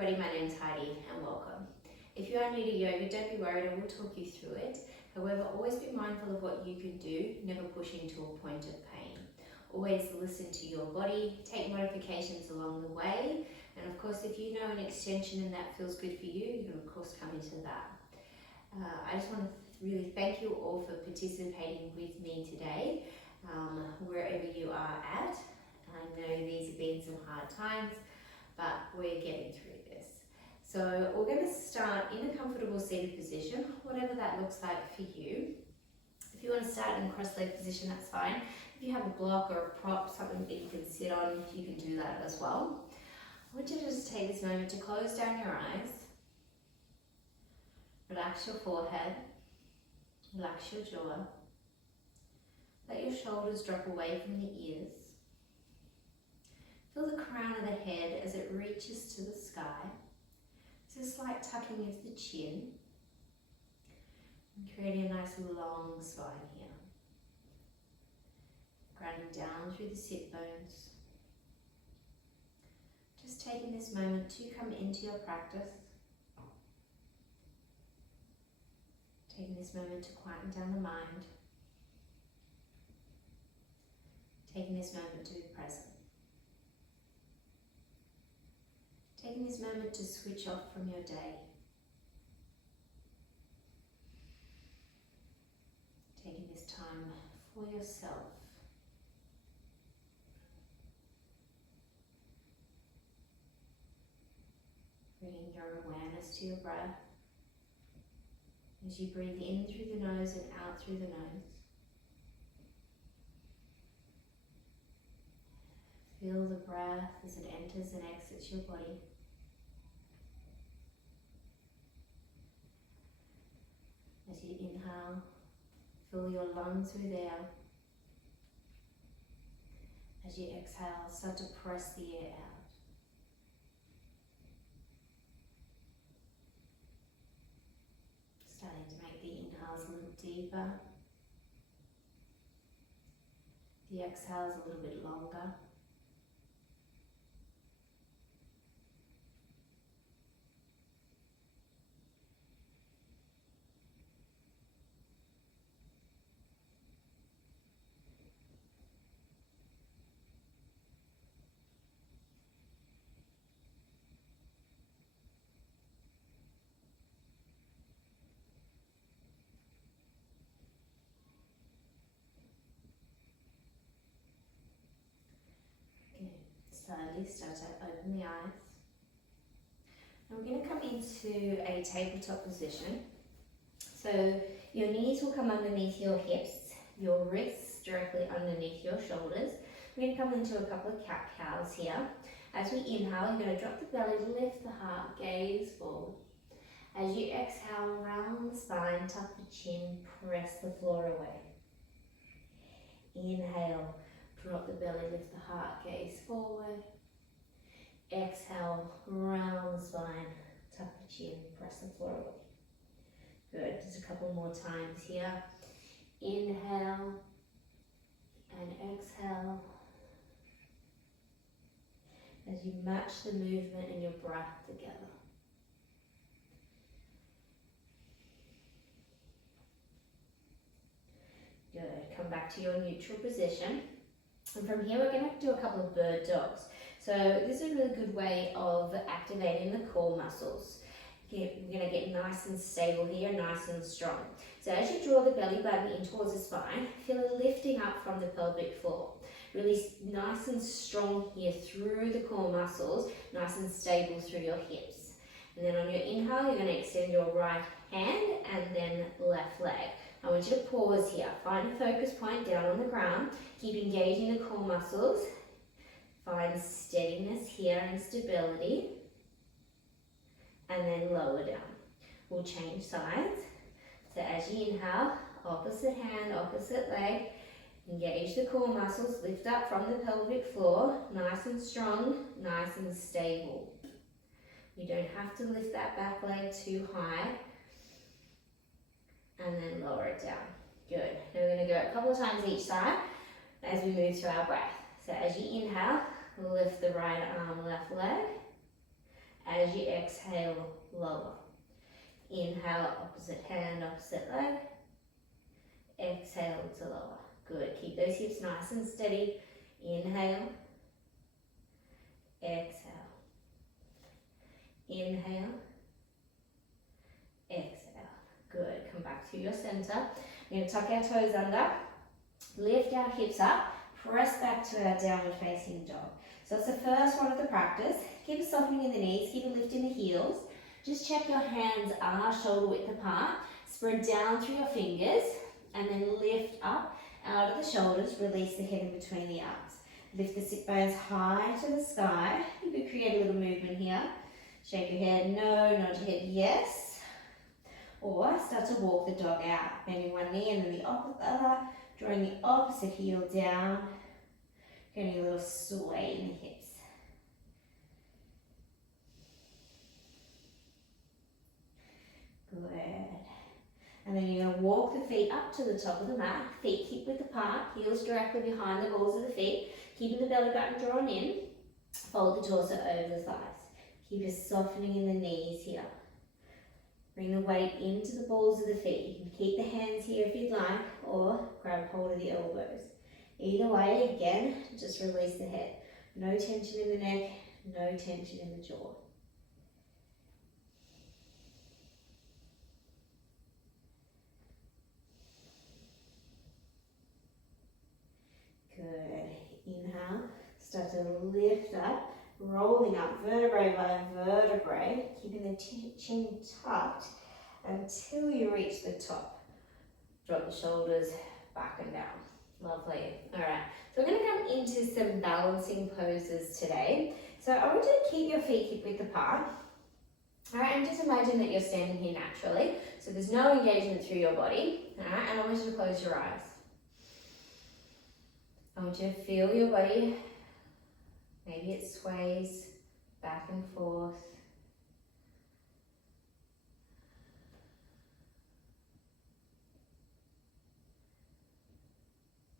everybody, my name's Heidi and welcome. If you are new to yoga, don't be worried, I will talk you through it. However, always be mindful of what you can do, never pushing to a point of pain. Always listen to your body, take modifications along the way, and of course if you know an extension and that feels good for you, you can of course come into that. I just want to really thank you all for participating with me today, wherever you are at. I know these have been some hard times, but we're getting through this. So we're going to start in a comfortable seated position, whatever that looks like for you. If you want to start in a cross-legged position, that's fine. If you have a block or a prop, something that you can sit on, you can do that as well. I want you to just take this moment to close down your eyes, relax your forehead, relax your jaw, let your shoulders drop away from the ears. Feel the crown of the head as it reaches to the sky. There's a slight tucking of the chin and creating a nice long spine here. Grounding down through the sit bones. Just taking this moment to come into your practice. Taking this moment to quieten down the mind. Taking this moment to be present. Taking this moment to switch off from your day. Taking this time for yourself. Bringing your awareness to your breath. As you breathe in through the nose and out through the nose. Feel the breath as it enters and exits your body. As you inhale, fill your lungs with air. As you exhale, start to press the air out. Starting to make the inhales a little deeper. The exhales a little bit longer. Slowly start to open the eyes. And we're going to come into a tabletop position. So your knees will come underneath your hips, your wrists directly underneath your shoulders. We're going to come into a couple of cat-cows here. As we inhale, you're going to drop the belly, lift the heart, gaze forward. As you exhale, round the spine, tuck the chin, press the floor away. Inhale. Drop the belly, lift the heart, gaze forward. Exhale, round the spine, tuck the chin, press the floor away. Good, just a couple more times here. Inhale and exhale. As you match the movement and your breath together. Good, come back to your neutral position. And from here we're going to do a couple of bird dogs. So this is a really good way of activating the core muscles. We're going to get nice and stable here, nice and strong. So as you draw the belly button in towards the spine, feel a lifting up from the pelvic floor. Really nice and strong here through the core muscles, nice and stable through your hips. And then on your inhale, you're going to extend your right hand and then left leg. I want you to pause here. Find a focus point down on the ground. Keep engaging the core muscles. Find steadiness here and stability. And then lower down. We'll change sides. So as you inhale, opposite hand, opposite leg. Engage the core muscles. Lift up from the pelvic floor. Nice and strong, nice and stable. You don't have to lift that back leg too high. And then lower it down. Good. Now we're going to go a couple of times each side as we move through our breath. So as you inhale, lift the right arm, left leg. As you exhale, lower. Inhale, opposite hand, opposite leg. Exhale to lower. Good. Keep those hips nice and steady. Inhale. Exhale. Inhale. Exhale. Good. Come back to your center. We're going to tuck our toes under. Lift our hips up. Press back to our downward facing dog. So it's the first one of the practice. Keep a softening in the knees. Keep a lift in the heels. Just check your hands are shoulder width apart. Spread down through your fingers and then lift up out of the shoulders. Release the head in between the arms. Lift the sit bones high to the sky. You could create a little movement here. Shake your head no, nod your head yes. Or start to walk the dog out. Bending one knee and then the other. Drawing the opposite heel down. Getting a little sway in the hips. Good. And then you're going to walk the feet up to the top of the mat. Feet hip width apart, heels directly behind the balls of the feet. Keeping the belly button drawn in. Fold the torso over the thighs. Keep a softening in the knees here. Bring the weight into the balls of the feet. You can keep the hands here if you'd like, or grab hold of the elbows. Either way, again, just release the head. No tension in the neck, no tension in the jaw. Good. Inhale. Start to lift up, rolling up vertebrae by vertebrae, keeping the chin tucked until you reach the top. Drop the shoulders back and down. Lovely. All right. So we're going to come into some balancing poses today. So I want you to keep your feet hip width apart. All right, and just imagine that you're standing here naturally. So there's no engagement through your body. All right, and I want you to close your eyes. I want you to feel your body. Maybe it sways back and forth.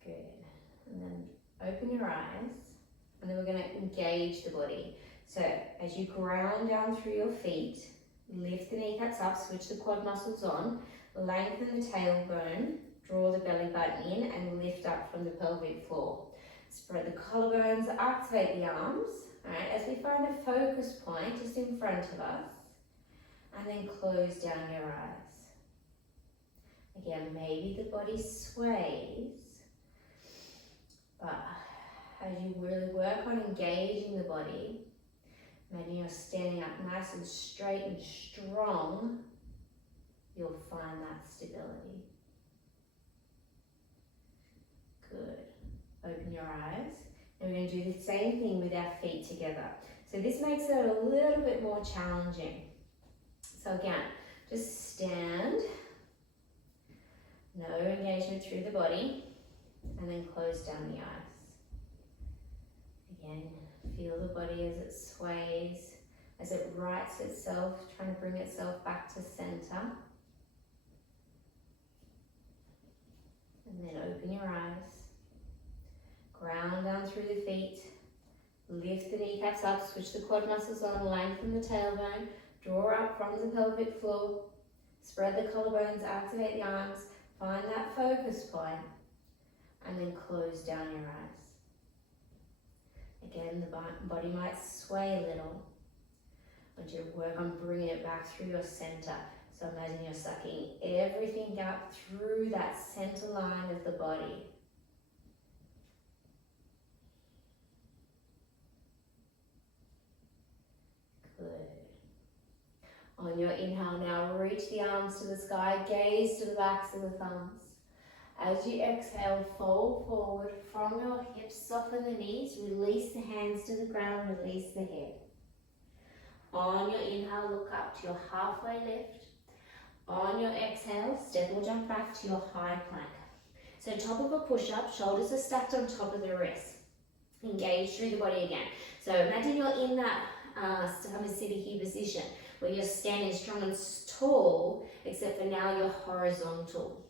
Good. And then open your eyes. And then we're going to engage the body. So as you ground down through your feet, lift the kneecaps up, switch the quad muscles on, lengthen the tailbone, draw the belly button in and lift up from the pelvic floor. Spread the collarbones, activate the arms, right, as we find a focus point just in front of us, and then close down your eyes. Again, maybe the body sways, but as you really work on engaging the body, maybe you're standing up nice and straight and strong, you'll find that stability. Good. Open your eyes, and we're going to do the same thing with our feet together. So this makes it a little bit more challenging. So again, just stand, no engagement through the body, and then close down the eyes. Again, feel the body as it sways, as it rights itself, trying to bring itself back to center. And then open your eyes. Ground down through the feet, lift the kneecaps up, switch the quad muscles on, lengthen the tailbone, draw up from the pelvic floor, spread the collarbones, activate the arms, find that focus point, and then close down your eyes. Again, the body might sway a little. I want you to work on bringing it back through your center. So imagine you're sucking everything up through that center line of the body. On your inhale now, reach the arms to the sky, gaze to the backs of the thumbs. As you exhale, fold forward from your hips, soften the knees, release the hands to the ground, release the head. On your inhale, look up to your halfway lift. On your exhale, step or jump back to your high plank. So top of a push-up, shoulders are stacked on top of the wrists. Engage through the body again. So imagine you're in that Samasthiti position, where you're standing strong and tall, except for now you're horizontal.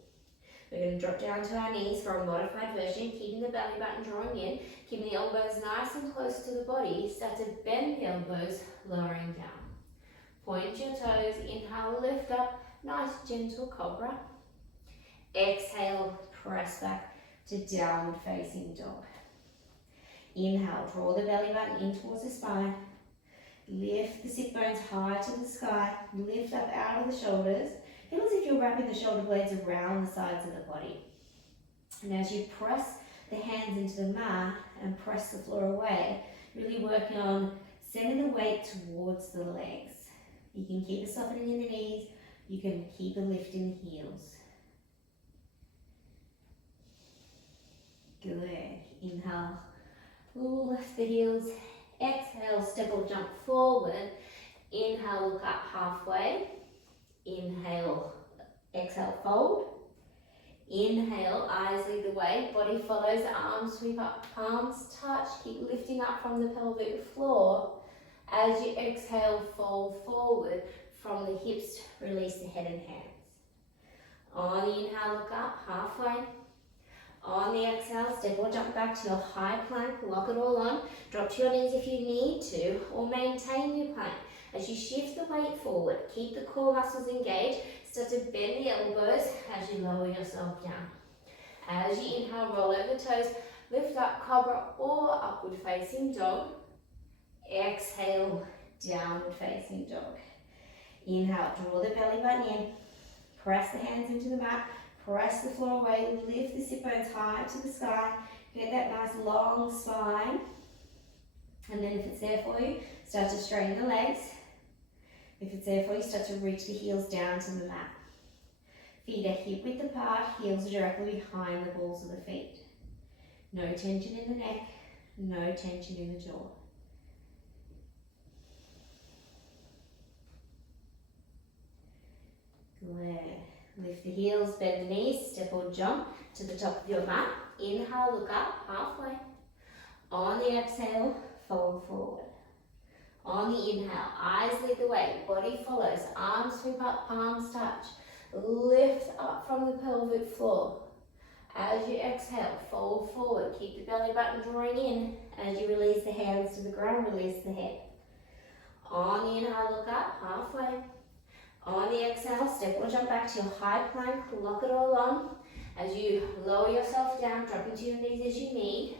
We're going to drop down to our knees for a modified version, keeping the belly button drawing in, keeping the elbows nice and close to the body. Start to bend the elbows, lowering down. Point your toes, inhale, lift up, nice gentle cobra. Exhale, press back to downward facing dog. Inhale, draw the belly button in towards the spine. Lift the sit bones high to the sky. Lift up out of the shoulders. Feel as if you're wrapping the shoulder blades around the sides of the body. And as you press the hands into the mat and press the floor away, really working on sending the weight towards the legs. You can keep a softening in the knees. You can keep a lift in the heels. Good. Inhale, lift the heels. Exhale, step or jump forward. Inhale, look up halfway. Inhale, exhale, fold. Inhale, eyes lead the way, body follows, arms sweep up, palms touch, keep lifting up from the pelvic floor. As you exhale, fold forward, from the hips, release the head and hands. On the inhale, look up, halfway. On the exhale, step or jump back to your high plank, lock it all on. Drop to your knees if you need to, or maintain your plank. As you shift the weight forward, keep the core muscles engaged. Start to bend the elbows as you lower yourself down. As you inhale, roll over the toes, lift up, cobra or upward facing dog. Exhale, downward facing dog. Inhale, draw the belly button in, press the hands into the mat, press the floor away, lift the sit bones high to the sky, get that nice long spine. And then if it's there for you, start to straighten the legs. If it's there for you, start to reach the heels down to the mat. Feet are hip width apart, heels are directly behind the balls of the feet. No tension in the neck, no tension in the jaw. Good. Lift the heels, bend the knees, step or jump to the top of your mat. Inhale, look up, halfway. On the exhale, fold forward. On the inhale, eyes lead the way, body follows, arms sweep up, palms touch. Lift up from the pelvic floor. As you exhale, fold forward, keep the belly button drawing in. As you release the hands to the ground, release the head. On the inhale, look up, halfway. On the exhale, step or jump back to your high plank, lock it all on. As you lower yourself down, drop into your knees as you need.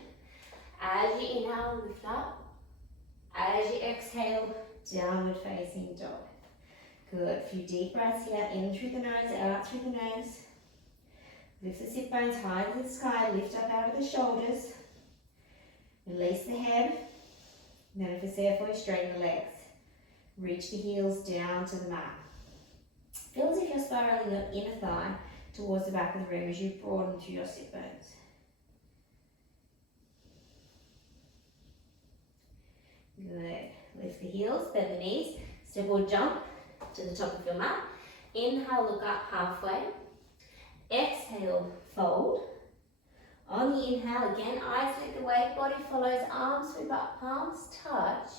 As you inhale, lift up. As you exhale, downward facing dog. Good. A few deep breaths here, in through the nose, out through the nose. Lift the sit bones high to the sky, lift up out of the shoulders. Release the head. And then if it's there for you, straighten the legs. Reach the heels down to the mat. Feel as if you're spiraling your inner thigh towards the back of the room as you broaden through your sit bones. Good. Lift the heels, bend the knees, step or jump to the top of your mat. Inhale, look up halfway. Exhale, fold. On the inhale, again, eyes lead the way, body follows, arms sweep up, palms touch.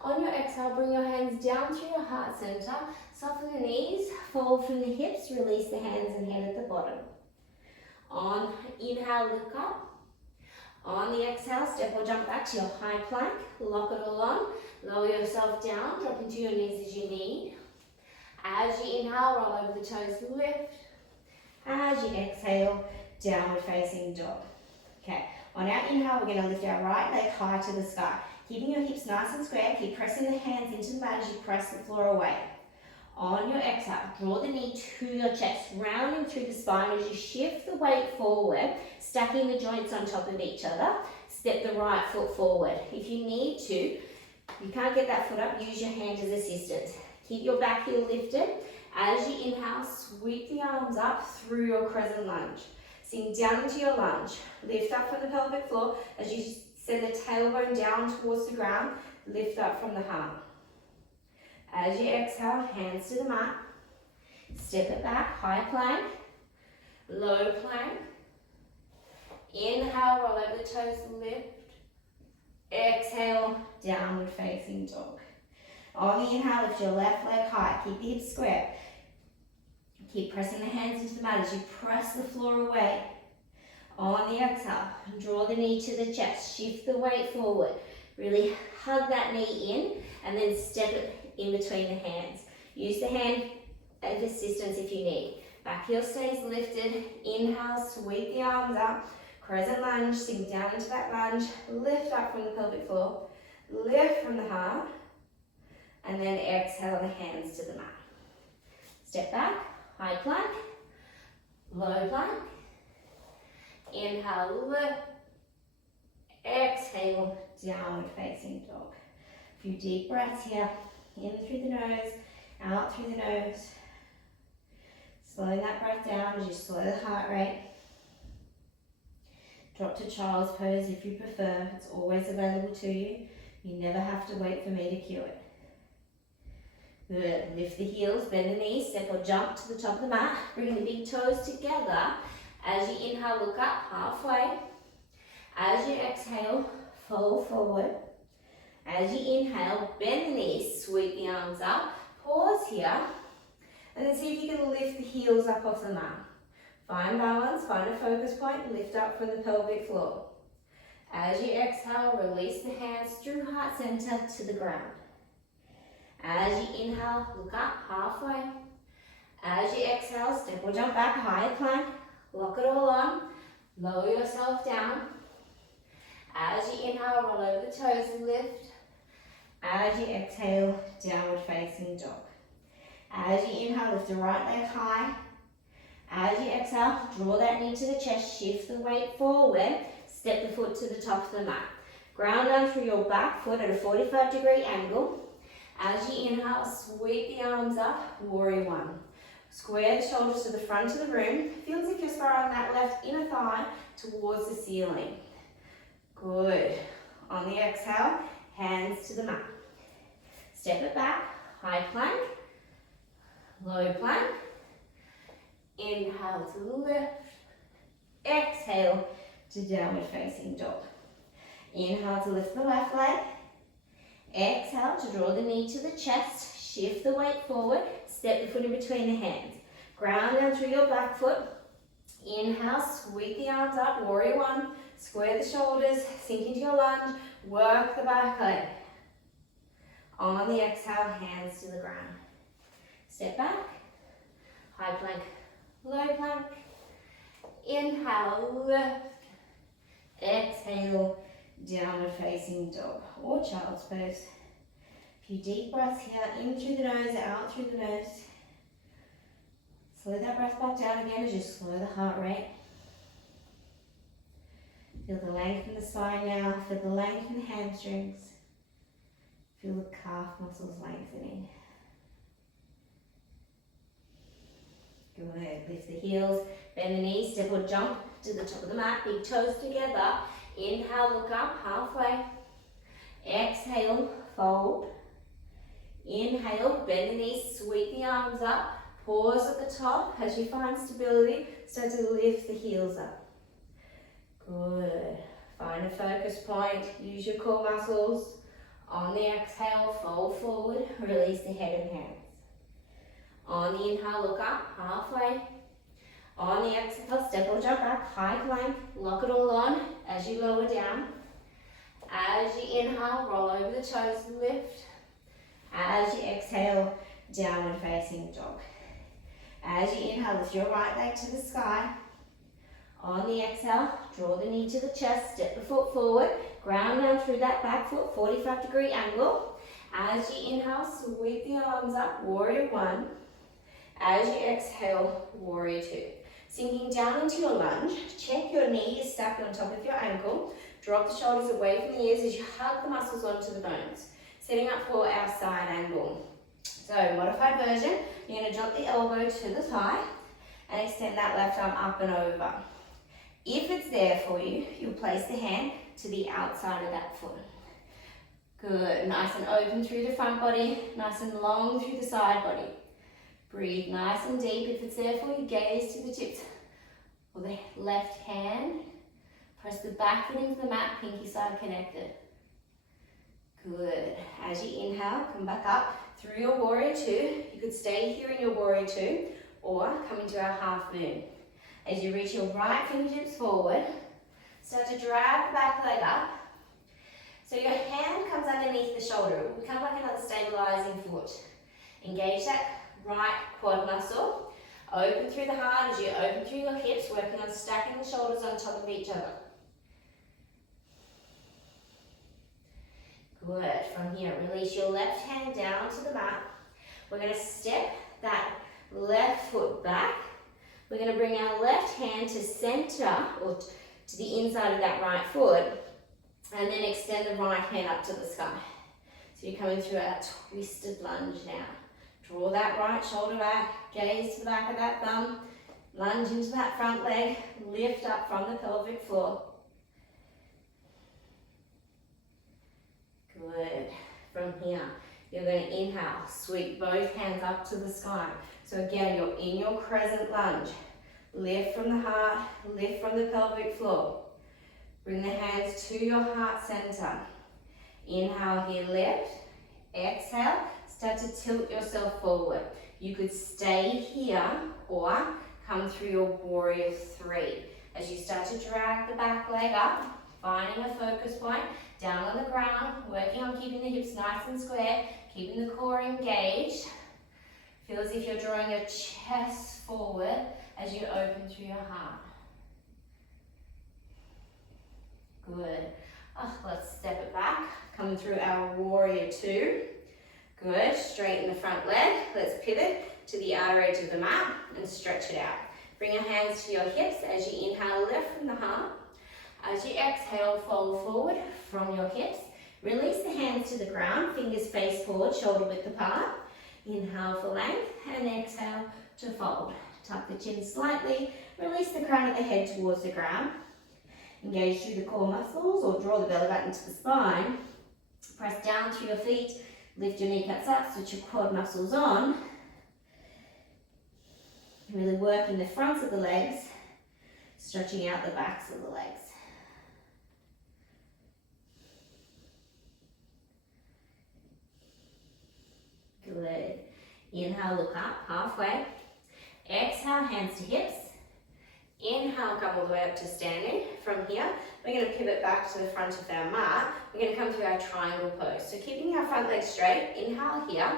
On your exhale, bring your hands down through your heart center. Soften the knees, fold from the hips, release the hands and head at the bottom. On inhale, look up. On the exhale, step or jump back to your high plank. Lock it all on. Lower yourself down, drop into your knees as you need. As you inhale, roll over the toes, lift. As you exhale, downward facing dog. Okay, on our inhale, we're going to lift our right leg high to the sky. Keeping your hips nice and square, keep pressing the hands into the mat as you press the floor away. On your exhale, draw the knee to your chest, rounding through the spine as you shift the weight forward, stacking the joints on top of each other. Step the right foot forward. If you need to, you can't get that foot up, use your hand as assistance. Keep your back heel lifted. As you inhale, sweep the arms up through your crescent lunge. Sink down into your lunge. Lift up from the pelvic floor as you send the tailbone down towards the ground. Lift up from the heart. As you exhale, hands to the mat. Step it back, high plank, low plank. Inhale, roll over the toes, lift. Exhale, downward facing dog. On the inhale, lift your left leg high, keep the hips square. Keep pressing the hands into the mat as you press the floor away. On the exhale, draw the knee to the chest, shift the weight forward. Really hug that knee in and then step it in between the hands. Use the hand of assistance if you need. Back heel stays lifted. Inhale, sweep the arms up. Crescent lunge, sink down into that lunge. Lift up from the pelvic floor. Lift from the heart. And then exhale the hands to the mat. Step back, high plank, low plank. Inhale, lift. Exhale, downward facing dog. A few deep breaths here. In through the nose, out through the nose. Slowing that breath down as you slow the heart rate. Drop to child's pose if you prefer. It's always available to you. You never have to wait for me to cue it. Good. Lift the heels, bend the knees, step or jump to the top of the mat. Bring the big toes together. As you inhale, look up halfway. As you exhale, fold forward. As you inhale, bend the knees, sweep the arms up. Pause here. And then see if you can lift the heels up off the mat. Find balance, find a focus point, lift up from the pelvic floor. As you exhale, release the hands through heart center to the ground. As you inhale, look up halfway. As you exhale, step or jump back, high plank. Lock it all on. Lower yourself down. As you inhale, roll over the toes and lift. As you exhale, downward facing dog. As you inhale, lift the right leg high. As you exhale, draw that knee to the chest, shift the weight forward, step the foot to the top of the mat. Ground down through your back foot at a 45-degree angle. As you inhale, sweep the arms up, warrior one. Square the shoulders to the front of the room. Feel as if you're spiraling that left inner thigh towards the ceiling. Good. On the exhale, hands to the mat. Step it back, high plank, low plank. Inhale to lift. Exhale to downward facing dog. Inhale to lift the left leg. Exhale to draw the knee to the chest. Shift the weight forward. Step the foot in between the hands. Ground down through your back foot. Inhale, sweep the arms up, warrior one. Square the shoulders, sink into your lunge. Work the back leg. On the exhale, hands to the ground. Step back, high plank, low plank. Inhale, lift. Exhale, downward facing dog or child's pose. A few deep breaths here, in through the nose, out through the nose. Slow that breath back down again as you slow the heart rate. Feel the length in the spine now, feel the length in the hamstrings. Feel the calf muscles lengthening. Good, lift the heels, bend the knees, step or jump to the top of the mat, big toes together. Inhale, look up, halfway. Exhale, fold. Inhale, bend the knees, sweep the arms up. Pause at the top as you find stability. Start to lift the heels up. Good. Find a focus point. Use your core muscles. On the exhale, fold forward. Release the head and hands. On the inhale, look up, halfway. On the exhale, step or jump back, high plank. Lock it all on as you lower down. As you inhale, roll over the toes, lift. As you exhale, downward facing dog. As you inhale, lift your right leg to the sky. On the exhale, draw the knee to the chest, step the foot forward, ground down through that back foot, 45-degree angle. As you inhale, sweep the arms up, warrior one. As you exhale, warrior two. Sinking down into your lunge, check your knee is stacked on top of your ankle. Drop the shoulders away from the ears as you hug the muscles onto the bones. Setting up for our side angle. So, modified version, you're going to drop the elbow to the thigh and extend that left arm up and over. If it's there for you, you'll place the hand to the outside of that foot. Good, nice and open through the front body, nice and long through the side body. Breathe nice and deep. If it's there for you, gaze to the tips of the left hand. Press the back foot into the mat, pinky side connected. Good. As you inhale, come back up through your warrior two. You could stay here in your warrior two or come into our half moon. As you reach your right fingertips forward, start to drag the back leg up. So your hand comes underneath the shoulder. It will become like another stabilizing foot. Engage that right quad muscle. Open through the heart as you open through your hips, working on stacking the shoulders on top of each other. Good. From here, release your left hand down to the mat. We're going to step that left foot back. We're going to bring our left hand to center, or to the inside of that right foot, and then extend the right hand up to the sky. So you're coming through a twisted lunge now. Draw that right shoulder back, gaze to the back of that thumb, lunge into that front leg, lift up from the pelvic floor. Good. From here, you're going to inhale, sweep both hands up to the sky. So again, you're in your crescent lunge. Lift from the heart, lift from the pelvic floor. Bring the hands to your heart center. Inhale here, lift. Exhale, start to tilt yourself forward. You could stay here or come through your warrior three. As you start to drag the back leg up, finding a focus point, down on the ground, working on keeping the hips nice and square, keeping the core engaged. Feel as if you're drawing your chest forward as you open through your heart. Good. Let's step it back, coming through our warrior two. Good, straighten the front leg. Let's pivot to the outer edge of the mat and stretch it out. Bring your hands to your hips as you inhale, lift from the heart. As you exhale, fold forward from your hips. Release the hands to the ground, fingers face forward, shoulder width apart. Inhale for length and exhale to fold. Tuck the chin slightly, release the crown of the head towards the ground. Engage through the core muscles or draw the belly button to the spine. Press down through your feet, lift your kneecaps up, switch your quad muscles on. Really working the fronts of the legs, stretching out the backs of the legs. Good. Inhale, look up, halfway. Exhale, hands to hips. Inhale, come all the way up to standing. From here, we're going to pivot back to the front of our mat. We're going to come through our triangle pose. So keeping our front leg straight, inhale here.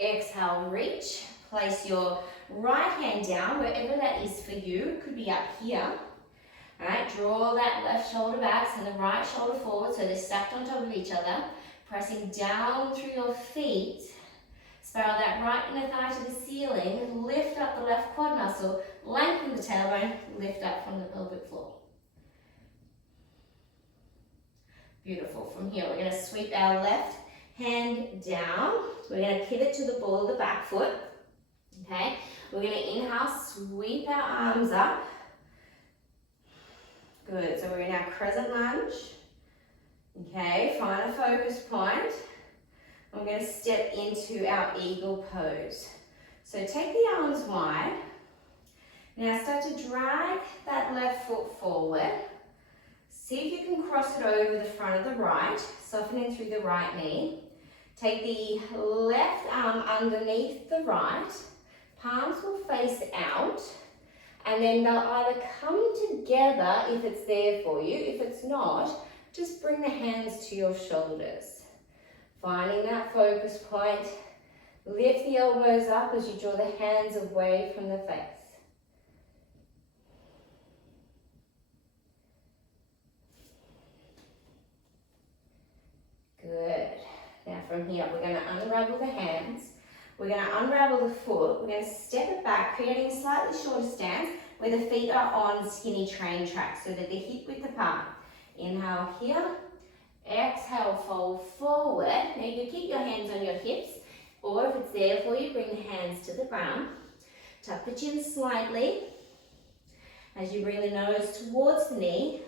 Exhale, reach. Place your right hand down, wherever that is for you. Could be up here. All right, draw that left shoulder back, send the right shoulder forward so they're stacked on top of each other. Pressing down through your feet. Spiral that right inner thigh to the ceiling, lift up the left quad muscle, lengthen the tailbone, lift up from the pelvic floor. Beautiful. From here, we're going to sweep our left hand down. So we're going to pivot to the ball of the back foot. Okay, we're going to inhale, sweep our arms up. Good, so we're in our crescent lunge. Okay, find a focus point. I'm going to step into our eagle pose. So take the arms wide. Now start to drag that left foot forward. See if you can cross it over the front of the right, softening through the right knee. Take the left arm underneath the right. Palms will face out. And then they'll either come together if it's there for you. If it's not, just bring the hands to your shoulders. Finding that focus point, lift the elbows up as you draw the hands away from the face. Good. Now from here, we're going to unravel the hands. We're going to unravel the foot. We're going to step it back, creating a slightly shorter stance where the feet are on skinny train tracks so that they're hip width apart. Inhale here. Exhale, fold forward. Now you can keep your hands on your hips, or if it's there for you, bring the hands to the ground. Tuck the chin slightly. As you bring the nose towards the knee,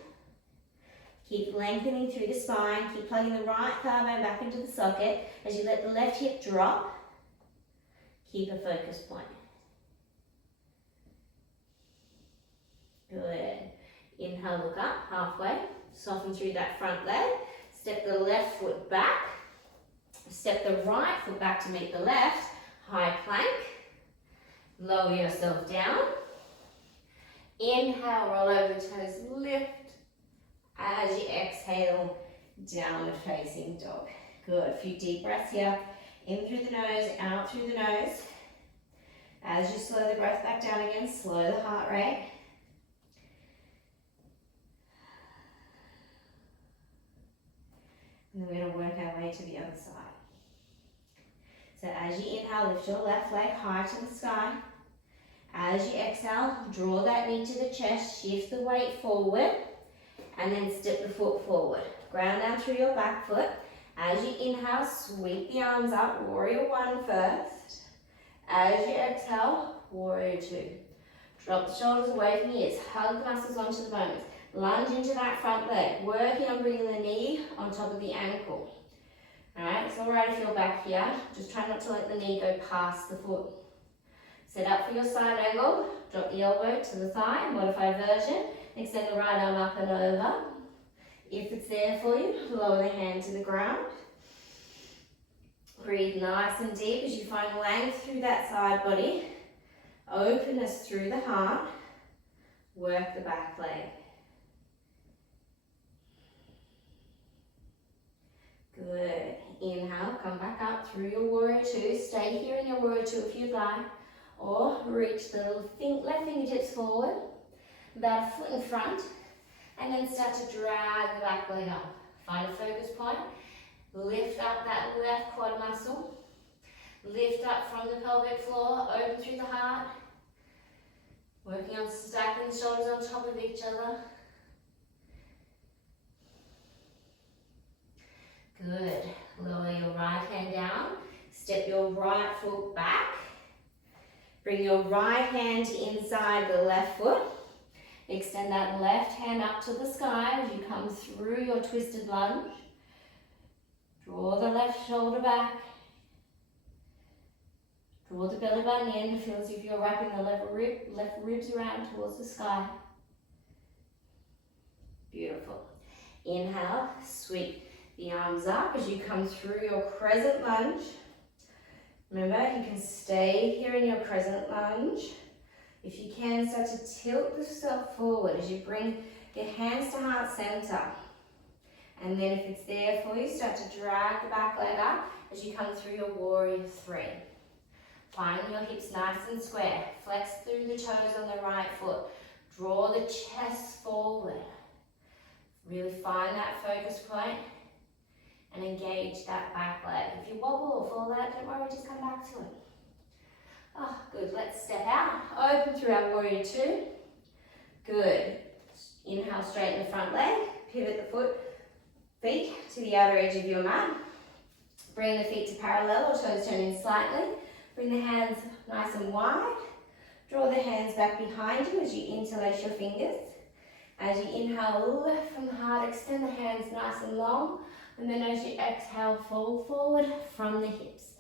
keep lengthening through the spine. Keep plugging the right thigh bone back into the socket. As you let the left hip drop, keep a focus point. Good. Inhale, look up, halfway. Soften through that front leg. Step the left foot back. Step the right foot back to meet the left. High plank. Lower yourself down. Inhale, roll over the toes, lift. As you exhale, downward facing dog. Good, a few deep breaths here. In through the nose, out through the nose. As you slow the breath back down again, slow the heart rate. And then we're going to work our way to the other side. So as you inhale, lift your left leg high to the sky. As you exhale, draw that knee to the chest, shift the weight forward, and then step the foot forward. Ground down through your back foot. As you inhale, sweep the arms up, warrior one first. As you exhale, warrior two. Drop the shoulders away from the ears, hug the muscles onto the bones. Lunge into that front leg, working on bringing the knee on top of the ankle. Alright, it's alright if you're back here, just try not to let the knee go past the foot. Set up for your side angle, drop the elbow to the thigh, modified version, extend the right arm up and over. If it's there for you, lower the hand to the ground. Breathe nice and deep as you find length through that side body, openness through the heart, work the back leg. Good. Inhale, come back up through your warrior two. Stay here in your warrior two if you'd like. Or reach the left fingertips forward, about a foot in front, and then start to drag the back leg up. Find a focus point. Lift up that left quad muscle. Lift up from the pelvic floor, open through the heart. Working on stacking the shoulders on top of each other. Good. Lower your right hand down. Step your right foot back. Bring your right hand inside the left foot. Extend that left hand up to the sky as you come through your twisted lunge. Draw the left shoulder back. Draw the belly button in. Feel as if you're wrapping the left ribs around towards the sky. Beautiful. Inhale, sweep the arms up as you come through your crescent lunge. Remember, you can stay here in your crescent lunge. If you can, start to tilt yourself forward as you bring your hands to heart center. And then if it's there for you, start to drag the back leg up as you come through your warrior three. Find your hips nice and square. Flex through the toes on the right foot. Draw the chest forward. Really find that focus point and engage that back leg. If you wobble or fall out, don't worry, just come back to it. Oh, good. Let's step out. Open through our warrior two. Good. Inhale, straighten the front leg. Pivot the feet to the outer edge of your mat. Bring the feet to parallel or toes turn in slightly. Bring the hands nice and wide. Draw the hands back behind you as you interlace your fingers. As you inhale, lift from the heart, extend the hands nice and long. And then as you exhale, fold forward from the hips.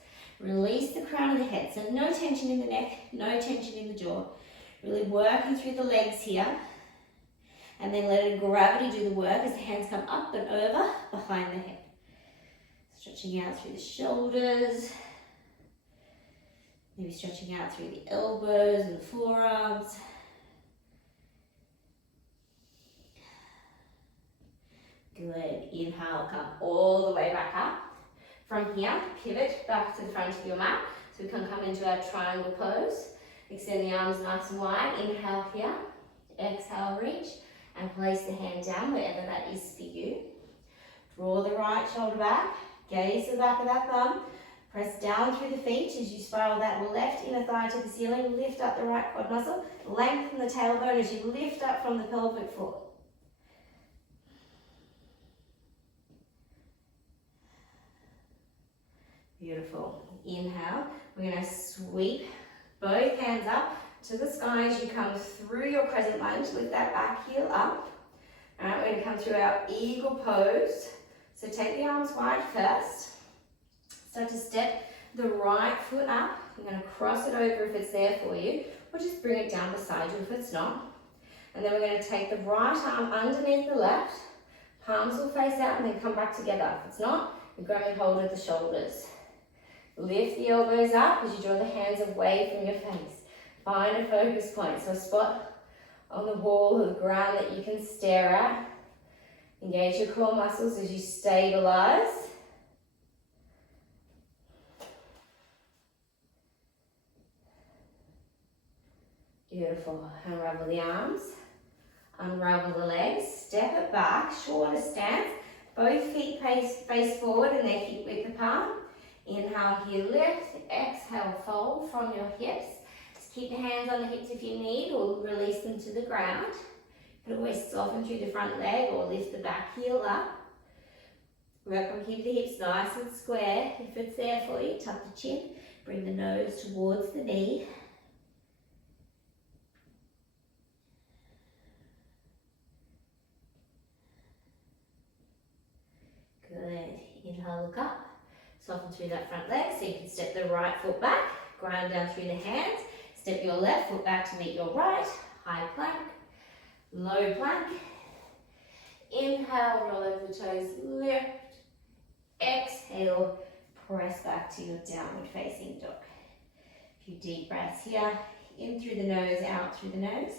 Release the crown of the head. So no tension in the neck, no tension in the jaw. Really working through the legs here. And then letting gravity do the work as the hands come up and over behind the head. Stretching out through the shoulders. Maybe stretching out through the elbows and the forearms. Good. Inhale, come all the way back up. From here, pivot back to the front of your mat. So we can come into our triangle pose. Extend the arms nice and wide. Inhale here. Exhale, reach. And place the hand down wherever that is for you. Draw the right shoulder back. Gaze the back of that thumb. Press down through the feet as you spiral that left inner thigh to the ceiling. Lift up the right quad muscle. Lengthen the tailbone as you lift up from the pelvic floor. Beautiful. Inhale. We're going to sweep both hands up to the sky as you come through your crescent lunge. Lift that back heel up. All right, we're going to come through our eagle pose. So take the arms wide first. Start to step the right foot up. You're going to cross it over if it's there for you, or just bring it down beside you if it's not. And then we're going to take the right arm underneath the left. Palms will face out and then come back together. If it's not, you grab and hold at the shoulders. Lift the elbows up as you draw the hands away from your face. Find a focus point, so a spot on the wall or the ground that you can stare at. Engage your core muscles as you stabilize. Beautiful. Unravel the arms, unravel the legs, step it back, shorter stance. Both feet face forward and they're hip width apart. Inhale here, lift. Exhale, fold from your hips. Just keep your hands on the hips if you need, or release them to the ground. You can always soften through the front leg or lift the back heel up. Work on keep the hips nice and square. If it's there for you, tuck the chin, bring the nose towards the knee. Good. Inhale, look up. Soften through that front leg so you can step the right foot back, ground down through the hands. Step your left foot back to meet your right. High plank, low plank. Inhale, roll over the toes, lift. Exhale, press back to your downward facing dog. A few deep breaths here. In through the nose, out through the nose.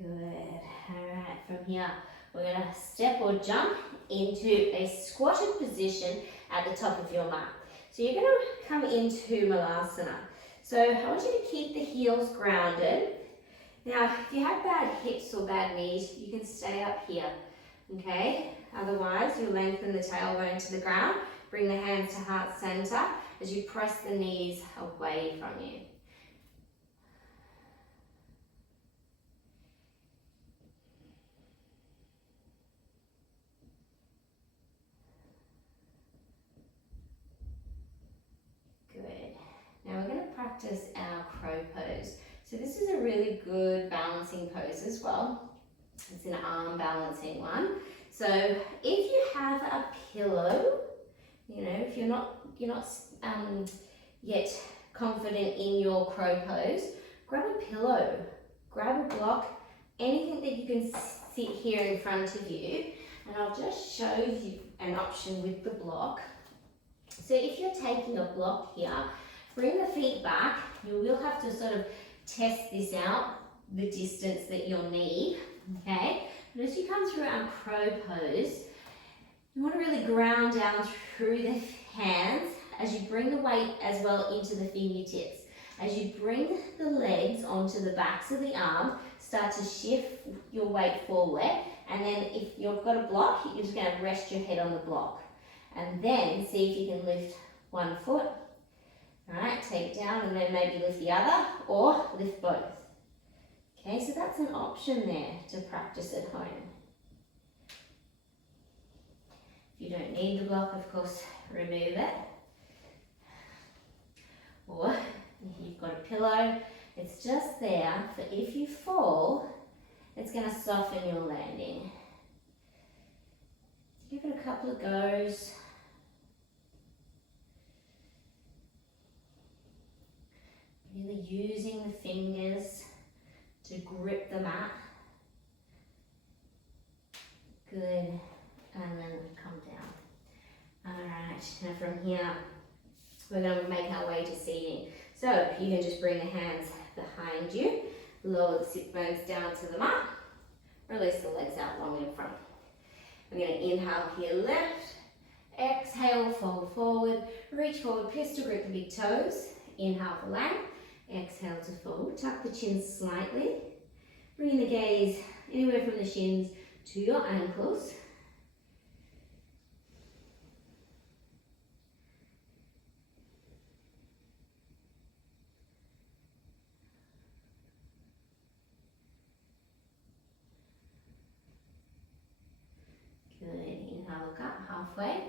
Good. Alright, from here we're going to step or jump into a squatted position at the top of your mat. So you're going to come into Malasana. So I want you to keep the heels grounded. Now, if you have bad hips or bad knees, you can stay up here, okay? Otherwise, you'll lengthen the tailbone to the ground, bring the hands to heart center as you press the knees away from you. Now we're going to practice our crow pose. So this is a really good balancing pose as well. It's an arm balancing one. So if you have a pillow, you know, if you're not yet confident in your crow pose, grab a pillow, grab a block, anything that you can sit here in front of you, and I'll just show you an option with the block. So if you're taking a block here, bring the feet back. You will have to sort of test this out, the distance that you'll need, okay? But as you come through our crow pose, you want to really ground down through the hands as you bring the weight as well into the fingertips. As you bring the legs onto the backs of the arms, start to shift your weight forward, and then if you've got a block, you're just going to rest your head on the block. And then see if you can lift one foot. Alright, take it down and then maybe lift the other, or lift both. Okay, so that's an option there to practice at home. If you don't need the block, of course, remove it. Or if you've got a pillow, it's just there for if you fall, it's going to soften your landing. Give it a couple of goes. Really using the fingers to grip the mat. Good. And then come down. Alright, now from here, we're going to make our way to seating. So you can just bring the hands behind you, lower the sit bones down to the mat, release the legs out long in front. We're going to inhale here, lift, exhale, fold forward, reach forward, pistol grip the big toes, inhale for land, exhale to fold, tuck the chin slightly, bring the gaze anywhere from the shins to your ankles. Good, inhale, look up halfway,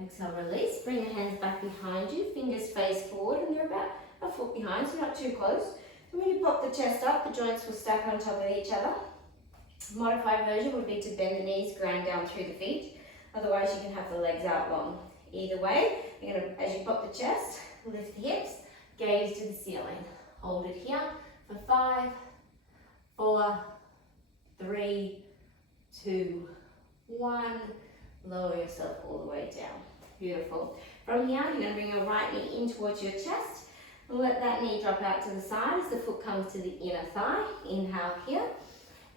exhale, release, bring the hands back behind you, fingers face forward, and you're about a foot behind, so not too close. And when you pop the chest up, the joints will stack on top of each other. Modified version would be to bend the knees, ground down through the feet. Otherwise, you can have the legs out long. Either way, you're going to, as you pop the chest, lift the hips, gaze to the ceiling. Hold it here for 5, 4, 3, 2, 1, lower yourself all the way down. Beautiful. From here, you're going to bring your right knee in towards your chest and let that knee drop out to the side as the foot comes to the inner thigh. Inhale here.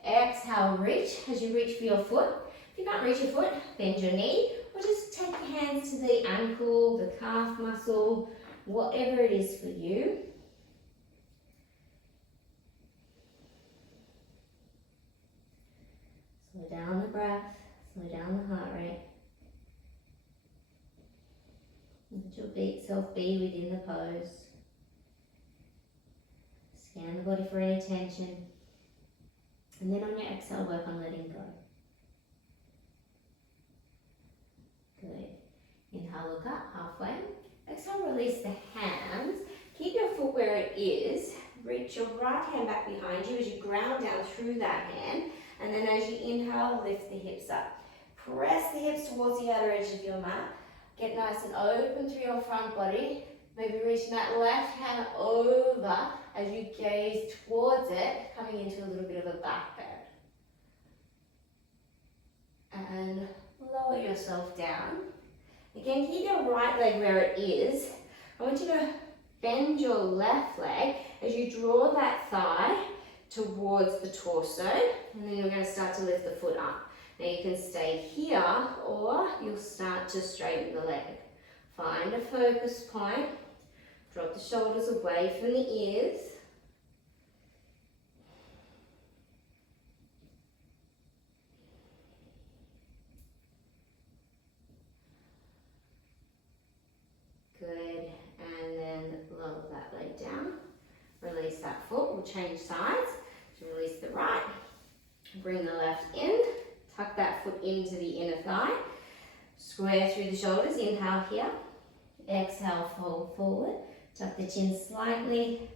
Exhale, reach. As you reach for your foot, if you can't reach your foot, bend your knee or just take your hands to the ankle, the calf muscle, whatever it is for you. Slow down the breath, slow down the heart rate. Let your self be within the pose. Scan the body for any tension. And then on your exhale, work on letting go. Good. Inhale, look up halfway. Exhale, release the hands. Keep your foot where it is. Reach your right hand back behind you as you ground down through that hand. And then as you inhale, lift the hips up. Press the hips towards the outer edge of your mat. Get nice and open through your front body. Maybe reaching that left hand over as you gaze towards it, coming into a little bit of a back bend. And lower yourself down. Again, keep your right leg where it is. I want you to bend your left leg as you draw that thigh towards the torso, and then you're going to start to lift the foot up. Now you can stay here or you'll start to straighten the leg. Find a focus point. Drop the shoulders away from the ears. Good, and then lower that leg down. Release that foot, we'll change sides. So release the right, bring the left in, tuck that foot into the inner thigh. Square through the shoulders, inhale here. Exhale, fold forward. Tuck the chin slightly.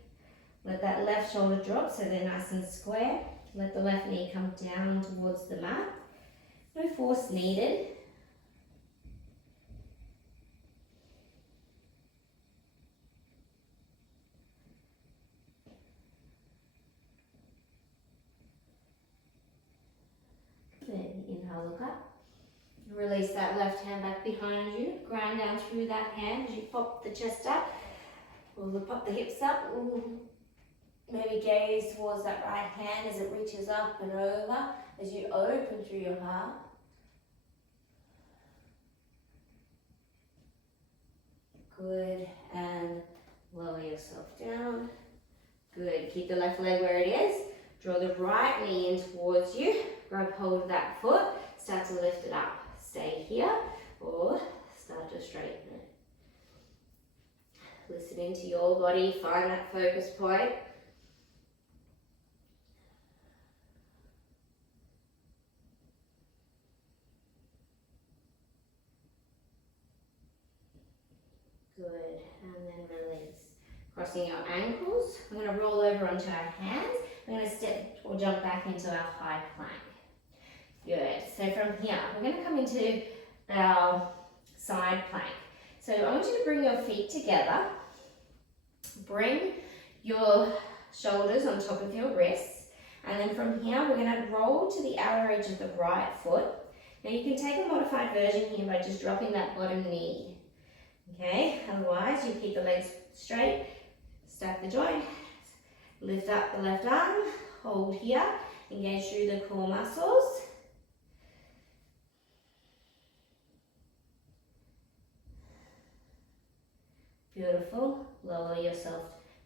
Let that left shoulder drop so they're nice and square. Let the left knee come down towards the mat. No force needed. Good. Inhale, look up. Release that left hand back behind you. Ground down through that hand as you pop the chest up. We'll pop the hips up. Maybe gaze towards that right hand as it reaches up and over as you open through your heart. Good. And lower yourself down. Good. Keep the left leg where it is. Draw the right knee in towards you. Grab hold of that foot. Start to lift it up. Stay here or start to straighten it. Listening to your body, find that focus point. Good, and then release. Crossing your ankles, we're going to roll over onto our hands. We're going to step or jump back into our high plank. Good, so from here, we're going to come into our side plank. So I want you to bring your feet together. Bring your shoulders on top of your wrists. And then from here, we're going to roll to the outer edge of the right foot. Now you can take a modified version here by just dropping that bottom knee. Okay, otherwise you keep the legs straight, stack the joint, lift up the left arm, hold here, engage through the core muscles. Beautiful. Lower yourself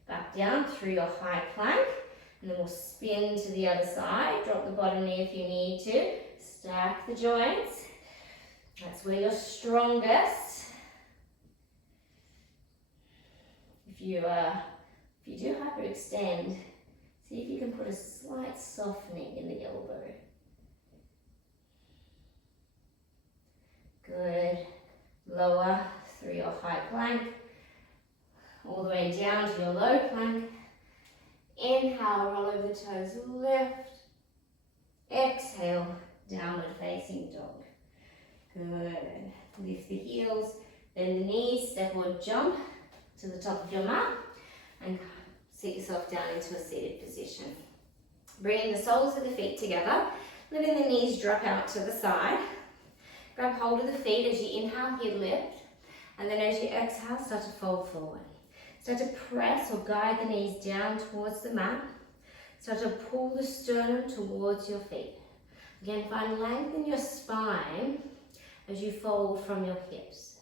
back down through your high plank. And then we'll spin to the other side. Drop the bottom knee if you need to. Stack the joints. That's where you're strongest. If you do hyperextend, see if you can put a slight softening in the elbow. Good. Lower through your high plank. All the way down to your low plank. Inhale, roll over the toes, lift. Exhale, downward facing dog. Good. Lift the heels, bend the knees, step or jump to the top of your mat and sit yourself down into a seated position. Bringing the soles of the feet together, letting the knees drop out to the side. Grab hold of the feet as you inhale, here lift. And then as you exhale, start to fold forward. Start to press or guide the knees down towards the mat. Start to pull the sternum towards your feet. Again, find length in your spine as you fold from your hips.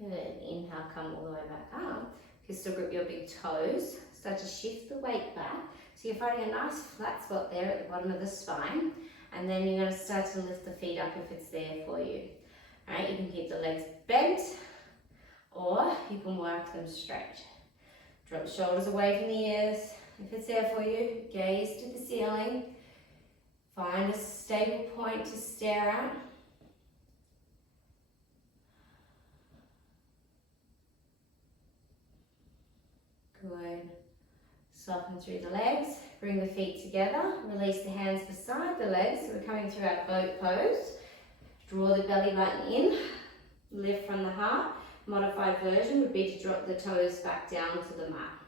Good. Inhale, come all the way back up. Pistol grip your big toes. Start to shift the weight back. So you're finding a nice flat spot there at the bottom of the spine. And then you're going to start to lift the feet up if it's there for you. All right, you can keep the legs bent or you can work them straight. Drop the shoulders away from the ears. If it's there for you, gaze to the ceiling. Find a stable point to stare at. Good. Soften through the legs. Bring the feet together. Release the hands beside the legs. So we're coming through our boat pose. Draw the belly button in. Lift from the heart. Modified version would be to drop the toes back down to the mat.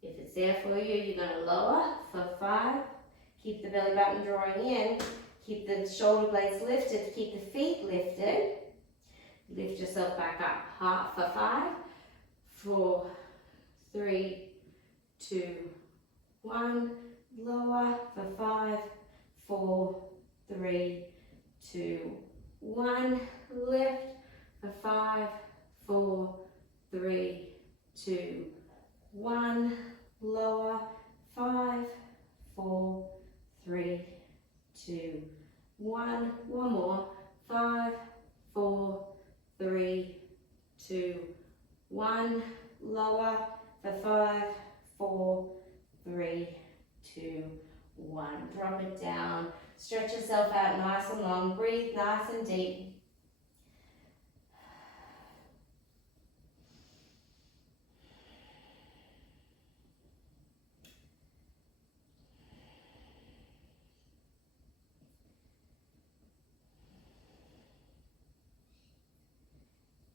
If it's there for you, you're going to lower for 5. Keep the belly button drawing in. Keep the shoulder blades lifted. Keep the feet lifted. Lift yourself back up. Heart for 5, 4, 3, 2, 1. Lower for 5, 4, 3, 2, 1. Lift for 5, 4, 3, 2, 1. Lower. 5, 4, 3, 2, 1. One more. 5, 4, 3, 2, 1. Lower for 5, 4, 3, 2, 1. Drop it down. Stretch yourself out nice and long. Breathe nice and deep.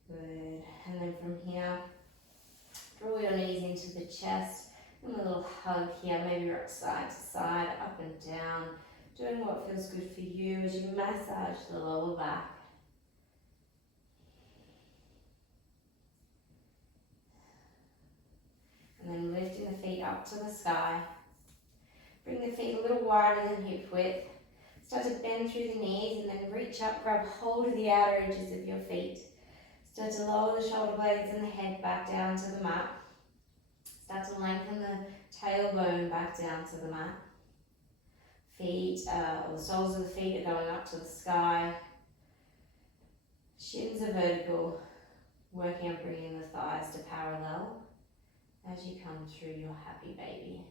Good. And then from here, draw your knees into the chest. And a little hug here. Maybe rock side to side, up and down. Doing what feels good for you as you massage the lower back. And then lifting the feet up to the sky. Bring the feet a little wider than hip width. Start to bend through the knees and then reach up, grab hold of the outer edges of your feet. Start to lower the shoulder blades and the head back down to the mat. Start to lengthen the tailbone back down to the mat. Feet, or the soles of the feet are going up to the sky. Shins are vertical, working on bringing the thighs to parallel as you come through your happy baby.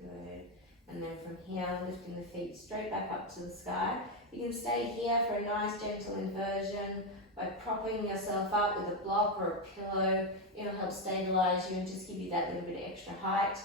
Good. And then from here, lifting the feet straight back up to the sky. You can stay here for a nice gentle inversion by propping yourself up with a block or a pillow. It'll help stabilize you and just give you that little bit of extra height.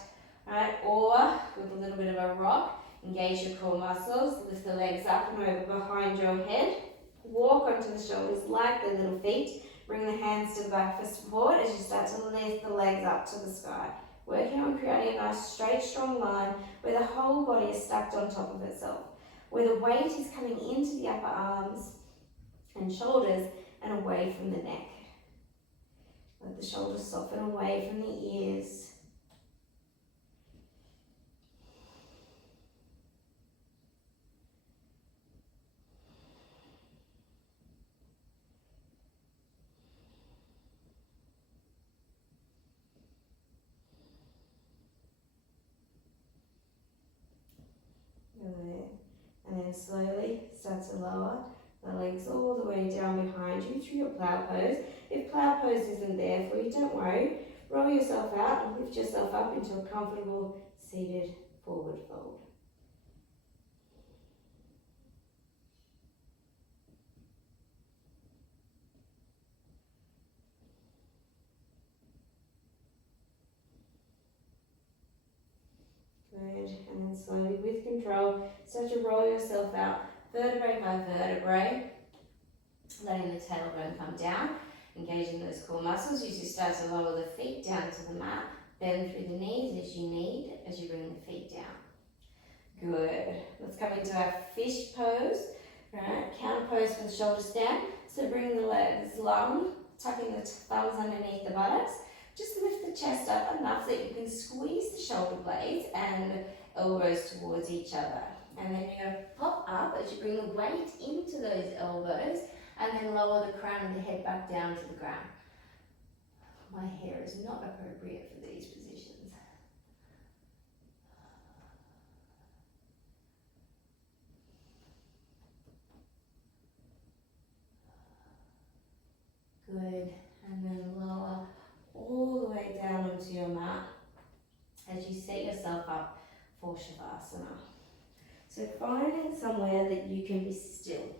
Right? Or with a little bit of a rock, engage your core muscles, lift the legs up and over behind your head. Walk onto the shoulders like the little feet. Bring the hands to the back for support as you start to lift the legs up to the sky. Working on creating a nice straight strong line where the whole body is stacked on top of itself, where the weight is coming into the upper arms and shoulders and away from the neck. Let the shoulders soften away from the ears. Good. And then slowly start to lower the legs all the way down behind you through your plow pose. If plow pose isn't there for you, don't worry. Roll yourself out and lift yourself up into a comfortable seated forward fold. Good. And then slowly with control, control. Start to roll yourself out, vertebrae by vertebrae, letting the tailbone come down, engaging those core muscles. Use your start to lower the feet down to the mat. Bend through the knees as you need, as you bring the feet down. Good. Let's come into our fish pose. Right, counter pose for the shoulder stand. So bring the legs long, tucking the thumbs underneath the buttocks. Just lift the chest up enough that you can squeeze the shoulder blades and elbows towards each other. And then you're going to pop up as you bring the weight into those elbows and then lower the crown of the head back down to the ground. My hair is not appropriate for these positions. Good. And then lower all the way down onto your mat as you set yourself up for Shavasana. So finding somewhere that you can be still.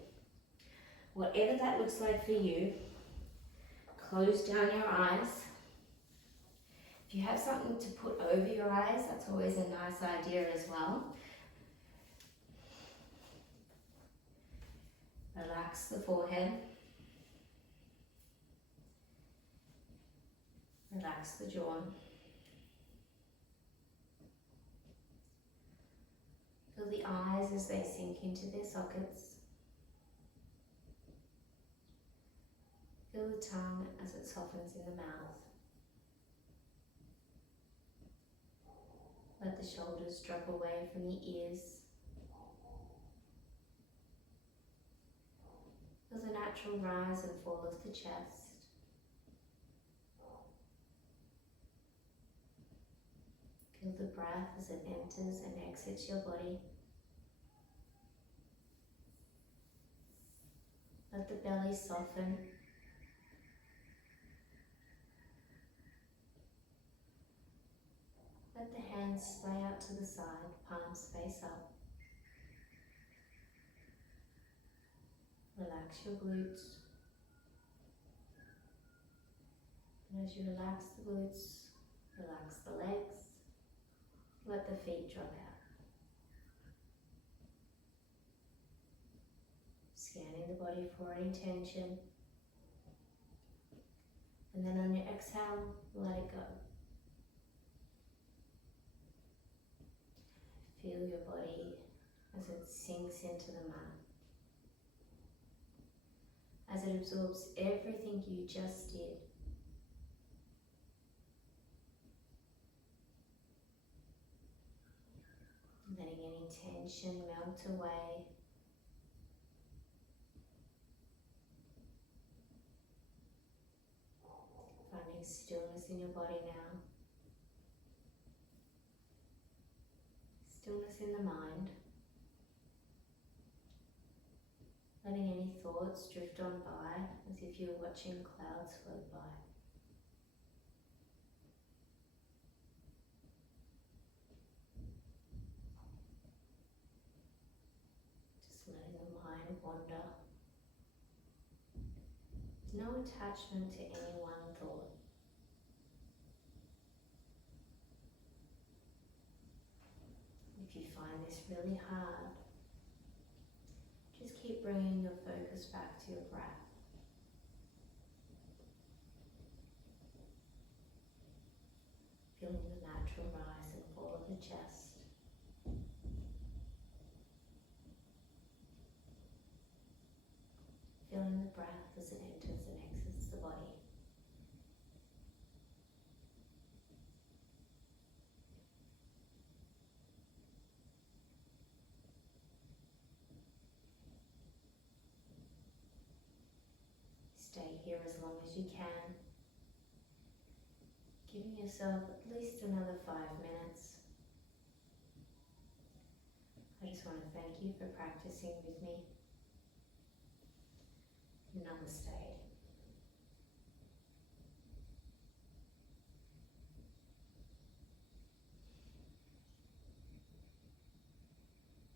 Whatever that looks like for you, close down your eyes. If you have something to put over your eyes, that's always a nice idea as well. Relax the forehead. Relax the jaw. Feel the eyes as they sink into their sockets. Feel the tongue as it softens in the mouth. Let the shoulders drop away from the ears. Feel the natural rise and fall of the chest. Feel the breath as it enters and exits your body. Let the belly soften. Let the hands sway out to the side, palms face up. Relax your glutes. And as you relax the glutes, relax the legs. Let the feet drop out. Scanning the body for any tension. And then on your exhale, let it go. Feel your body as it sinks into the mat. As it absorbs everything you just did. Letting any tension melt away. Finding stillness in your body now. Stillness in the mind. Letting any thoughts drift on by as if you were watching clouds float by. Letting the mind wander. No attachment to any one thought. If you find this really hard, just keep bringing your focus back to your breath. Feeling the natural rise and fall of the chest. Feeling the breath as it enters and exits the body. Stay here as long as you can, giving yourself at least another 5 minutes. I just want to thank you for practicing with me. Namaste.